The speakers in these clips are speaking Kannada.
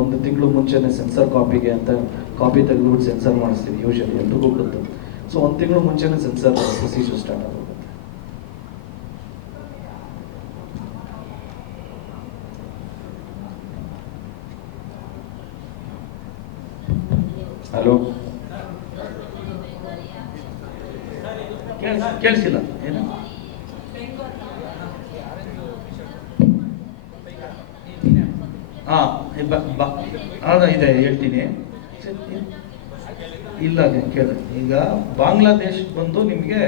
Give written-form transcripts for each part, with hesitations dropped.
ಒಂದು ತಿಂಗಳು ಮುಂಚೆನೇ ಸೆನ್ಸರ್ ಕಾಪಿಗೆ ಅಂತ ಕಾಪಿ ತೆಗೆದುಬಿಟ್ಟು ಸೆನ್ಸರ್ ಮಾಡಿಸ್ತೀವಿ ಯೂಶಲಿ ಎಲ್ರಿಗೂ ಗೊತ್ತು. ಸೊ ಒಂದು ತಿಂಗಳು ಮುಂಚೆನೇ ಸೆನ್ಸರ್ ಪ್ರೊಸೀಜರ್ ಸ್ಟಾರ್ಟ್ ಆಗುತ್ತೆ. ಹಲೋ, ಕೇಳಿಸಿಲ್ಲ ಏನು? ಇದೆ ಹೇಳ್ತೀನಿ. ಇಲ್ಲ ಕೇಳಿ. ಈಗ ಬಾಂಗ್ಲಾದೇಶ್ ಬಂದು ನಿಮಗೆ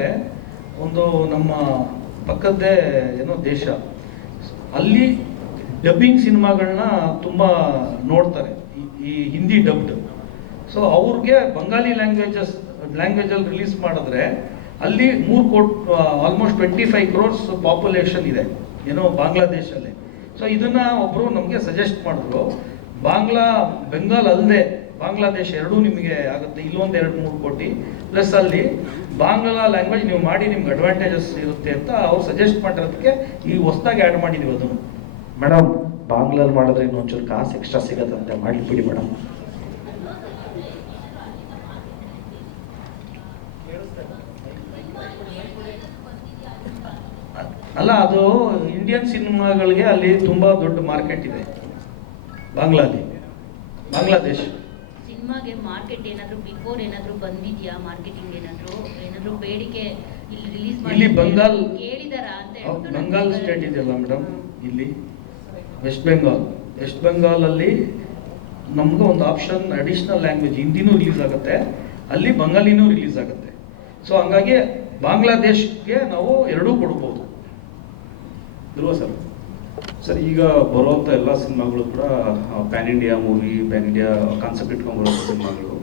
ಒಂದು ನಮ್ಮ ಪಕ್ಕದ್ದೇ ಏನೋ ದೇಶ, ಅಲ್ಲಿ ಡಬ್ಬಿಂಗ್ ಸಿನಿಮಾಗಳನ್ನ ತುಂಬ ನೋಡ್ತಾರೆ, ಈ ಹಿಂದಿ ಡಬ್ಡ್. ಸೊ ಅವ್ರಿಗೆ ಬಂಗಾಲಿ ಲ್ಯಾಂಗ್ವೇಜಲ್ಲಿ ರಿಲೀಸ್ ಮಾಡಿದ್ರೆ ಅಲ್ಲಿ 3 ಕೋಟಿ ಆಲ್ಮೋಸ್ಟ್ 25 crores ಪಾಪ್ಯುಲೇಷನ್ ಇದೆ ಏನೋ ಬಾಂಗ್ಲಾದೇಶಲ್ಲಿ. ಸೊ ಇದನ್ನು ಒಬ್ಬರು ನಮಗೆ ಸಜೆಸ್ಟ್ ಮಾಡಿದ್ರು, ಬೆಂಗಾಲ್ ಅಲ್ಲದೆ ಬಾಂಗ್ಲಾದೇಶ್ ಎರಡೂ ನಿಮಗೆ ಆಗುತ್ತೆ, ಇಲ್ಲೊಂದು 2-3 ಕೋಟಿ ಪ್ಲಸ್ ಅಲ್ಲಿ ಬಾಂಗ್ಲಾ ಲ್ಯಾಂಗ್ವೇಜ್ ನೀವು ಮಾಡಿ ನಿಮ್ಗೆ ಅಡ್ವಾಂಟೇಜಸ್ ಇರುತ್ತೆ ಅಂತ ಅವ್ರು ಸಜೆಸ್ಟ್ ಮಾಡಿರೋದಕ್ಕೆ ಈ ಹೊಸದಾಗಿ ಆ್ಯಡ್ ಮಾಡಿದ್ದೀವಿ ಅದನ್ನು. ಮೇಡಮ್ ಬಾಂಗ್ಲಲ್ಲಿ ಮಾಡಿದ್ರೆ ಇನ್ನೊಂಚೂರು ಕಾಸು ಎಕ್ಸ್ಟ್ರಾ ಸಿಗತ್ತಂತೆ, ಮಾಡಿಬಿಡಿ ಮೇಡಮ್. ಅಲ್ಲ, ಅದು ಇಂಡಿಯನ್ ಸಿನಿಮಾಗಳಿಗೆ ಅಲ್ಲಿ ತುಂಬ ದೊಡ್ಡ ಮಾರ್ಕೆಟ್ ಇದೆ ಬಾಂಗ್ಲಾದೇಶ್ ಸಿನಿಮಾಗೆ. ಮಾರ್ಕೆಟ್ ಏನಾದರೂ ಬಿಫೋರ್ ಏನಾದರೂ ಬಂದಿದೆಯಾ? ಮಾರ್ಕೆಟಿಂಗ್ ಏನಾದರೂ ಬೇಡಿಕೆ ಇಲ್ಲಿ ರಿಲೀಸ್ ಮಾಡಿ ಇಲ್ಲಿ ಕೇಳಿದಾರಾ ಅಂತ ಬಂಗಾಲ್ ಸ್ಟೇಟ್ ಇದೆಯಲ್ಲ ಮೇಡಮ್, ಇಲ್ಲಿ ವೆಸ್ಟ್ ಬೆಂಗಾಲಲ್ಲಿ ನಮ್ಗೆ ಒಂದು ಆಪ್ಷನ್ ಅಡಿಷನಲ್ ಲ್ಯಾಂಗ್ವೇಜ್ ಹಿಂದಿನೂ ರಿಲೀಸ್ ಆಗುತ್ತೆ, ಅಲ್ಲಿ ಬಂಗಾಲಿನೂ ರಿಲೀಸ್ ಆಗುತ್ತೆ. ಸೊ ಹಂಗಾಗಿ ಬಾಂಗ್ಲಾದೇಶ್ಗೆ ನಾವು ಎರಡೂ ಕೊಡ್ಬೋದು. ಧ್ರುವ ಸರ್, ಈಗ ಬರುವಂಥ ಎಲ್ಲ ಸಿನಿಮಾಗಳು ಕೂಡ PAN India movie, PAN India concept ಇಟ್ಕೊಂಡು ಬರುವಂಥ ಸಿನಿಮಾಗಳು.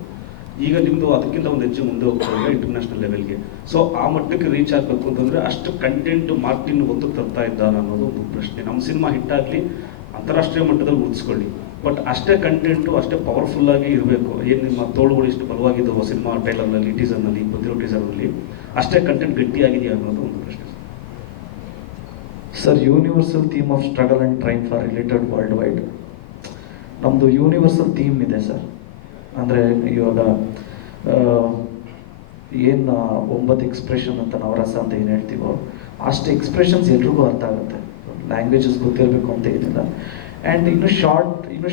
ಈಗ ನಿಮ್ಮದು ಅದಕ್ಕಿಂತ ಒಂದು ಹೆಜ್ಜೆ ಮುಂದೆ ಹೋಗ್ತಾ ಇಂಟರ್ನ್ಯಾಷನಲ್ ಲೆವೆಲ್ಗೆ. ಸೊ ಆ ಮಟ್ಟಕ್ಕೆ ರೀಚ್ ಆಗಬೇಕು ಅಂತಂದರೆ ಅಷ್ಟು ಕಂಟೆಂಟ್ ಮಾರ್ಟಿನ್ ಒತ್ತು ತರ್ತಾ ಇದ್ದಾನ ಅನ್ನೋದು ಒಂದು ಪ್ರಶ್ನೆ. ನಮ್ಮ ಸಿನಿಮಾ ಹಿಟ್ಟಾಗಲಿ, ಅಂತಾರಾಷ್ಟ್ರೀಯ ಮಟ್ಟದಲ್ಲಿ ಉಳಿಸ್ಕೊಳ್ಳಿ, ಬಟ್ ಅಷ್ಟೇ ಕಂಟೆಂಟು ಅಷ್ಟೇ ಪವರ್ಫುಲ್ಲಾಗಿ ಇರಬೇಕು. ಏನು ನಿಮ್ಮ ತೋಳುಗಳು ಇಷ್ಟು ಬಲವಾಗಿದ್ದವು ಸಿನಿಮಾ ಟ್ರೈಲರ್ನಲ್ಲಿ, ಟೀಸರ್ನಲ್ಲಿ, ಗೊತ್ತಿರೋ ಟೀಸರ್ನಲ್ಲಿ, ಅಷ್ಟೇ ಕಂಟೆಂಟ್ ಗಟ್ಟಿಯಾಗಿದೆಯಾ ಅನ್ನೋದು ಒಂದು ಪ್ರಶ್ನೆ. Sir, universal theme of struggle and train for related world wide ನಮ್ಮದು ಯೂನಿವರ್ಸಲ್ ಥೀಮ್ ಇದೆ ಸರ್. ಅಂದರೆ ಇವಾಗ ಏನು 9 ಎಕ್ಸ್ಪ್ರೆಷನ್ ಅಂತ ನವರಸ ಅಂತ ಏನು ಹೇಳ್ತೀವೋ ಅಷ್ಟು ಎಕ್ಸ್ಪ್ರೆಷನ್ಸ್ ಎಲ್ರಿಗೂ ಅರ್ಥ ಆಗುತ್ತೆ. ಲ್ಯಾಂಗ್ವೇಜಸ್ ಗೊತ್ತಿರಬೇಕು ಅಂತ ಏನಿಲ್ಲ. ಆ್ಯಂಡ್ ಇನ್ನು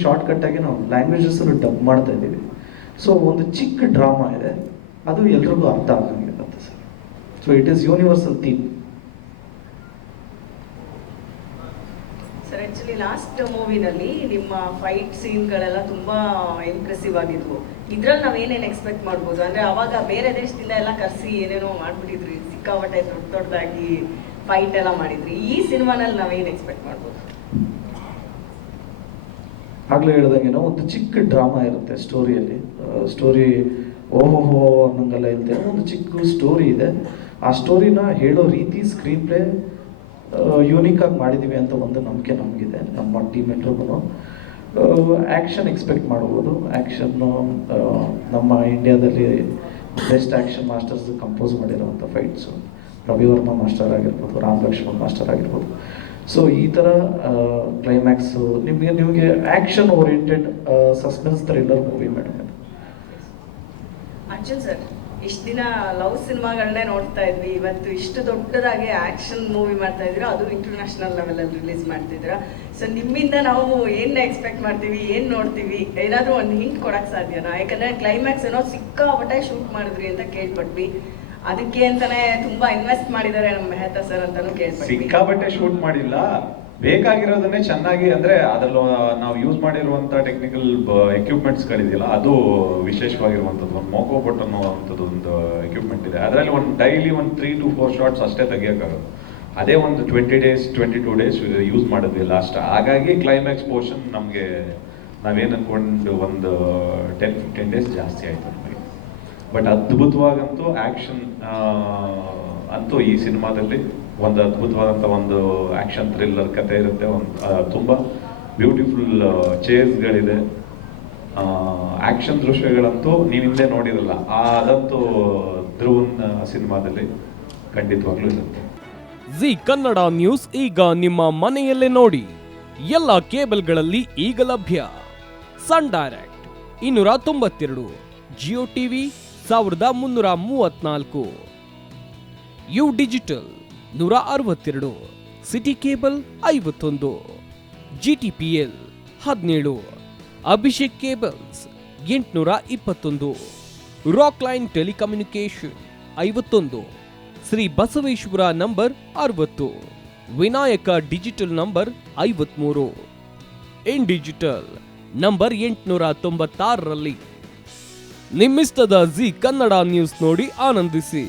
ಶಾರ್ಟ್ಕಟ್ಟಾಗಿ ನಾವು ಲ್ಯಾಂಗ್ವೇಜಸ್ಸನ್ನು ಡಬ್ ಮಾಡ್ತಾ ಇದ್ದೀವಿ. ಸೊ ಒಂದು ಚಿಕ್ಕ ಡ್ರಾಮಾ ಇದೆ, ಅದು ಎಲ್ರಿಗೂ ಅರ್ಥ ಆಗಂಗಿರುತ್ತೆ sir. So it is universal theme. Sir, actually last ಮೂವಿನಲ್ಲಿ ನಿಮ್ಮ ಫೈಟ್ ಸೀನ್ಗಳೆಲ್ಲ ತುಂಬ ಇಂಪ್ರೆಸಿವ್ ಆಗಿದ್ವು. ಇದ್ರಲ್ಲಿ ನಾವೇನೇನು ಎಕ್ಸ್ಪೆಕ್ಟ್ ಮಾಡ್ಬೋದು? ಅಂದರೆ ಅವಾಗ ಬೇರೆ ದೇಶದಿಂದ ಎಲ್ಲ ಕರೆಸಿ ಏನೇನೋ ಮಾಡಿಬಿಟ್ಟಿದ್ರಿ, ಸಿಕ್ಕಾಪಟ್ಟೆ ದೊಡ್ಡದಾಗಿ ಫೈಟ್ ಎಲ್ಲ ಮಾಡಿದ್ರಿ. ಈ ಸಿನಿಮಾನಲ್ಲಿ ನಾವೇನು ಎಕ್ಸ್ಪೆಕ್ಟ್ ಮಾಡ್ಬೋದು? ಆಗಲೇ ಹೇಳ್ದಂಗೆನೋ ಒಂದು ಚಿಕ್ಕ ಡ್ರಾಮಾ ಇರುತ್ತೆ ಸ್ಟೋರಿಯಲ್ಲಿ. ಸ್ಟೋರಿ ಓಹೋ ಅನ್ನಂಗೆಲ್ಲ ಇರುತ್ತೆ, ಒಂದು ಚಿಕ್ಕ ಸ್ಟೋರಿ ಇದೆ. ಆ ಸ್ಟೋರಿನ ಹೇಳೋ ರೀತಿ, ಸ್ಕ್ರೀನ್ ಪ್ಲೇ ಯೂನಿಕಾಗಿ ಮಾಡಿದ್ದೀವಿ ಅಂತ ಒಂದು ನಂಬಿಕೆ ನಮಗಿದೆ, ನಮ್ಮ ಟೀಮ್ ಎಲ್ರಿಗೂ. ಆ್ಯಕ್ಷನ್ ಎಕ್ಸ್ಪೆಕ್ಟ್ ಮಾಡ್ಬೋದು. ಆ್ಯಕ್ಷನ್ನು ನಮ್ಮ ಇಂಡಿಯಾದಲ್ಲಿ ಬೆಸ್ಟ್ ಆ್ಯಕ್ಷನ್ ಮಾಸ್ಟರ್ಸ್ ಕಂಪೋಸ್ ಮಾಡಿರೋವಂಥ ಫೈಟ್ಸು ರವಿವರ್ಮ ಮಾಸ್ಟರ್ ಆಗಿರ್ಬೋದು, ರಾಮ್ ಲಕ್ಷ್ಮಣ್ ಮಾಸ್ಟರ್ ಆಗಿರ್ಬೋದು. ಸೊ ಈ ಥರ ಕ್ಲೈಮ್ಯಾಕ್ಸು ನಿಮಗೆ action oriented suspense thriller movie madam. Arjun sir, ಇಷ್ಟು ದಿನ ಲವ್ ಸಿನಿಮಾಗಳನ್ನೇ ನೋಡ್ತಾ ಇದ್ವಿ, ಇವತ್ತು ಇಷ್ಟು ದೊಡ್ಡದಾಗಿ ಆ್ಯಕ್ಷನ್ ಮೂವಿ ಮಾಡ್ತಾ ಇದ್ದೀರಾ, ಅದು ಇಂಟರ್ನ್ಯಾಷನಲ್ ಲೆವೆಲಲ್ಲಿ ರಿಲೀಸ್ ಮಾಡ್ತಿದ್ದೀರಾ. ಸೊ ನಿಮ್ಮಿಂದ ನಾವು ಏನು ಎಕ್ಸ್ಪೆಕ್ಟ್ ಮಾಡ್ತೀವಿ, ಏನು ನೋಡ್ತೀವಿ, ಏನಾದರೂ ಒಂದು ಹಿಂಟ್ ಕೊಡೋಕ್ಕೆ ಸಾಧ್ಯನಾ? ಯಾಕಂದರೆ ಕ್ಲೈಮ್ಯಾಕ್ಸ್ ಏನೋ ಸಿಕ್ಕಾಪಟ್ಟೆ ಶೂಟ್ ಮಾಡಿದ್ರಿ ಅಂತ ಕೇಳ್ಪಟ್ವಿ, ಅದಕ್ಕೆ ಅಂತಾನೆ ತುಂಬಾ ಇನ್ವೆಸ್ಟ್ ಮಾಡಿದ್ದಾರೆ ನಮ್ಮ ಮೆಹತಾ ಸರ್ ಅಂತಾನು ಕೇಳ್ಪಟ್ವಿ. ಸಿಕ್ಕಾಪಟ್ಟೆ ಶೂಟ್ ಮಾಡಿಲ್ಲ, ಬೇಕಾಗಿರೋದನ್ನೇ ಚೆನ್ನಾಗಿ, ಅಂದ್ರೆ ಅದ್ರಲ್ಲಿ ನಾವು ಯೂಸ್ ಮಾಡಿರುವಂತ ಟೆಕ್ನಿಕಲ್ ಎಕ್ವಿಪ್ಮೆಂಟ್ಸ್ಗಳಿದೆಯಲ್ಲ ಅದು ವಿಶೇಷವಾಗಿರುವಂಥದ್ದು. ಒಂದು ಮೋಕೋ ಬಟ್ ಅನ್ನುವಂಥದ್ದು ಒಂದು ಎಕ್ವಿಪ್ಮೆಂಟ್ ಇದೆ, ಅದರಲ್ಲಿ ಒಂದು ಡೈಲಿ ಒಂದು 3 to 4 ಶಾರ್ಟ್ಸ್ ಅಷ್ಟೇ ತೆಗಿಯೋಕ್ಕಾಗೋದು. ಅದೇ ಒಂದು 20 days 22 days ಯೂಸ್ ಮಾಡಿದ್ವಿ ಲಾಸ್ಟ್. ಹಾಗಾಗಿ ಕ್ಲೈಮ್ಯಾಕ್ಸ್ ಪೋರ್ಷನ್ ನಮಗೆ ನಾವೇನು ಅನ್ಕೊಂಡು ಒಂದು 10-15 days ಜಾಸ್ತಿ ಆಯ್ತು ನಮಗೆ. ಬಟ್ ಅದ್ಭುತವಾಗಂತೂ ಆ್ಯಕ್ಷನ್ ಅಂತೂ ಈ ಸಿನಿಮಾದಲ್ಲಿ ಒಂದು ಅದ್ಭುತವಾದಂಥ ಒಂದು ಆ್ಯಕ್ಷನ್ ಥ್ರಿಲ್ಲರ್ ಕಥೆ ಇರುತ್ತೆ. ಒಂದು ತುಂಬ ಬ್ಯೂಟಿಫುಲ್ ಚೇಸ್ಗಳಿದೆ, ಆ್ಯಕ್ಷನ್ ದೃಶ್ಯಗಳಂತೂ ನೀವು ಹಿಂದೆ ನೋಡಿರಲ್ಲ, ಅದಂತೂ ಧ್ರುವನ್ ಸಿನಿಮಾದಲ್ಲಿ ಖಂಡಿತವಾಗ್ಲೂ ಇರುತ್ತೆ. ಜಿ ಕನ್ನಡ ನ್ಯೂಸ್ ಈಗ ನಿಮ್ಮ ಮನೆಯಲ್ಲೇ ನೋಡಿ, ಎಲ್ಲ ಕೇಬಲ್ಗಳಲ್ಲಿ ಈಗ ಲಭ್ಯ. Sun Direct 292, Jio TV 1334, U digital 162, city cable 51, GTPL 17, Abhishek cables 821, rock line telecommunication 51, Shri Basaveshwara number 60, Vinayaka digital number 53, in digital number 896ರಲ್ಲಿ. ನಿಮ್ಮಿಸ್ತದ ಜಿ ಕನ್ನಡ ನ್ಯೂಸ್ ನೋಡಿ ಆನಂದಿಸಿ.